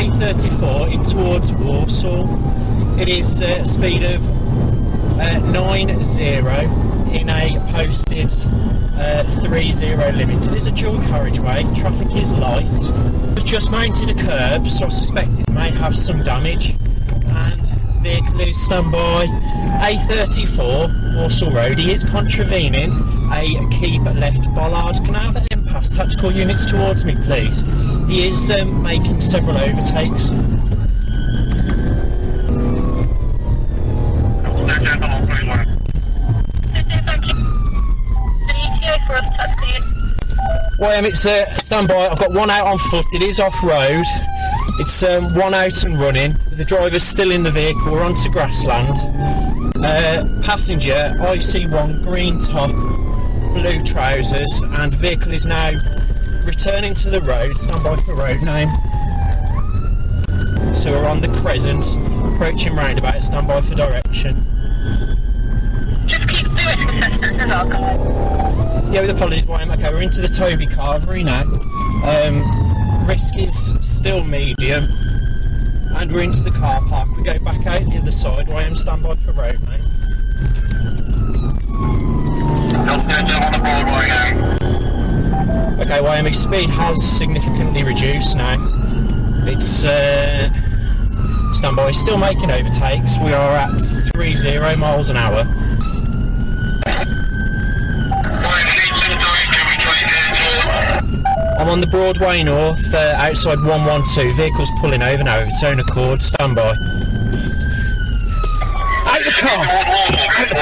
A34 in towards Warsaw. It is a speed of 90 in a posted 30 limit. It is a dual carriageway, traffic is light. It's just mounted a curb, so I suspect it may have some damage. And vehicle is standby A34 Warsaw Road. He is contravening a keep left bollard. Can I have the impasse tactical units towards me, please? He is making several overtakes. Well, it's standby. I've got one out on foot. It is off road. It's one out and running. The driver's still in the vehicle. We're onto grassland. Passenger IC1 green top, blue trousers, and vehicle is now returning to the road. Standby for road name. So we're on the Crescent, approaching roundabout. Standby for direction. Just keep doing assistance as well. Yeah, with apologies, William. Okay, we're into the Toby Carvery now. Risk is still medium, and we're into the car park. We go back out the other side. William, standby for road, mate. Okay, William, speed has significantly reduced now. It's standby, still making overtakes. We are at 30 miles an hour. I'm on the Broadway North, outside 112. Vehicle's pulling over now of its own accord. Standby. Out the car! Out the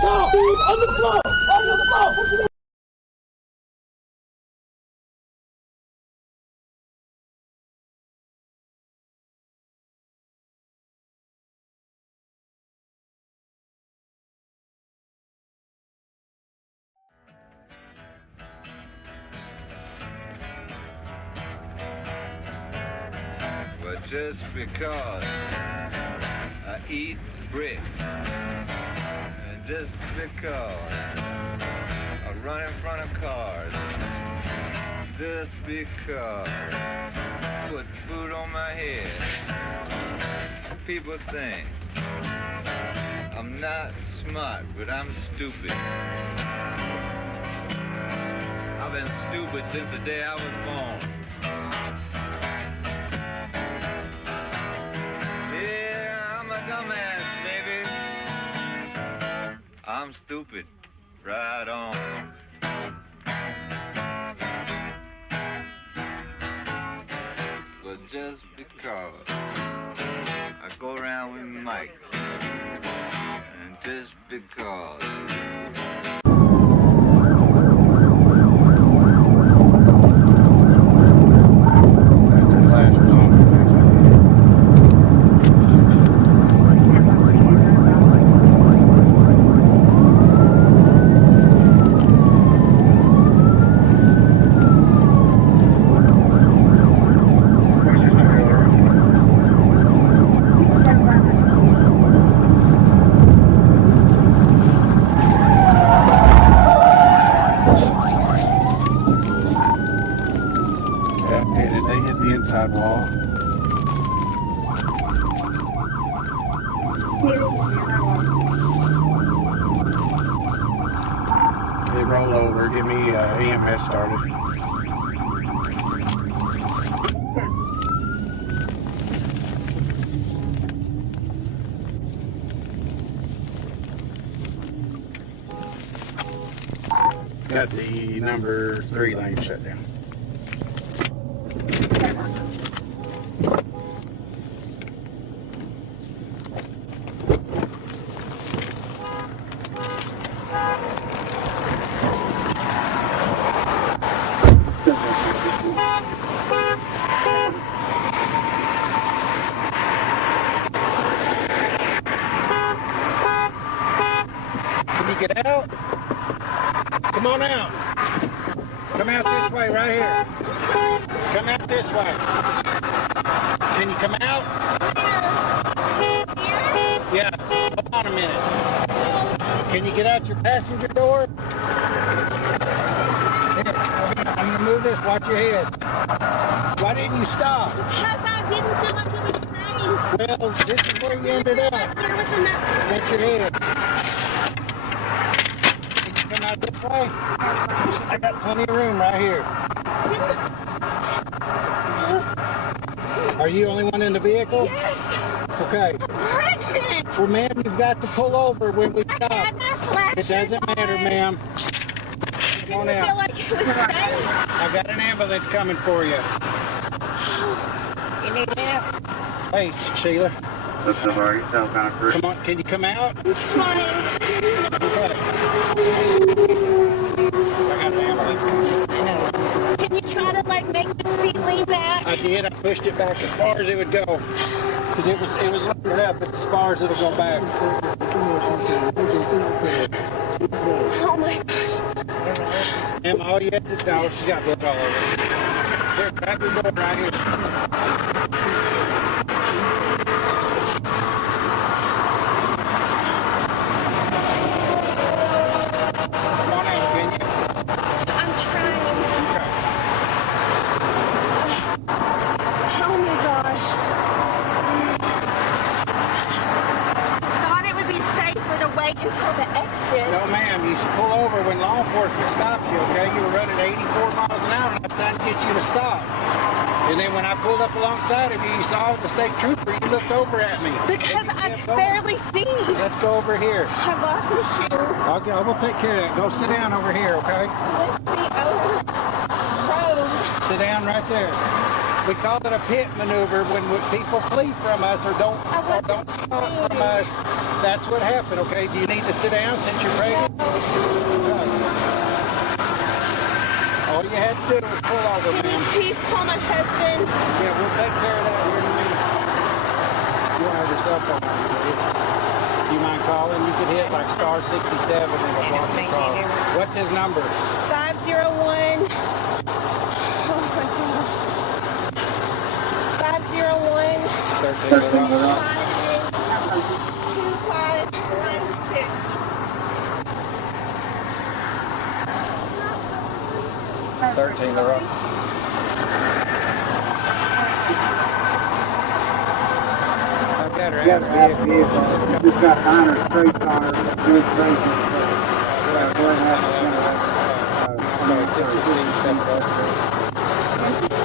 car! On the floor! On the floor! Just because I eat bricks, and just because I run in front of cars, just because I put food on my head, people think I'm not smart, but I'm stupid. I've been stupid since the day I was born. Dumbass, baby. I'm stupid. Right on. But just because I go around with Mike, and just because. Sidewall. They roll over, get me EMS started. Got the number 3 lane shut down. Get out. Come on out. Come out this way, right here. Come out this way. Can you come out? Yeah. Hold on a minute. Can you get out your passenger door? Here. I'm gonna move this. Watch your head. Why didn't you stop? Because I didn't feel like it was safe. Well, this is where you ended up. Like there was enough. Watch your head. Can you come out this way? I got plenty of room right here. Are you the only one in the vehicle? Yes. Okay. Pregnant. Well, ma'am, you've got to pull over when we I stop. had my flashers It doesn't matter, on. ma'am. Come on I feel out. like it was safe. I got an ambulance coming for you. You need help? Hey, Sheila. This is our southbound crew. Come on, can you come out? I'm trying. Okay. I got an ambulance coming. Can you try to like make the seat lean back? I did. I pushed it back as far as it would go. Because it was loaded up. It's as far as it'll go back. Oh my gosh. And all you have to do, no, she's got blood all over. Here, grab your door right here. Come on out, can you? I'm trying. Okay. Oh my gosh. Thought it would be safer to wait until the exit. No, ma'am, you should pull over when law enforcement stops you, okay? You were running 84 miles an hour and I'm trying to get you to stop. And then when I pulled up alongside of you, you saw the state trooper, you looked over at me. Because I kept going. barely see. Let's go over here. I lost my shoe. Okay, we'll take care of that. Go sit down over here, okay? Lift me over road. Sit down right there. We call it a pit maneuver when people flee from us or don't stop from us. That's what happened, okay? Do you need to sit down since you're pregnant? Okay. All you had to do was pull over, Can you ma'am. please call my husband? Yeah, we'll take care of that here in a minute. You don't have your cell phone on you, do you? Do you mind calling? You could hit like star 67 and it'll block the call. What's his number? 501. Oh my gosh. 501. 13 the rock. I got her out of the vehicle. Just got behind her straight car, good station. About 4.5%. Okay, 616, 706.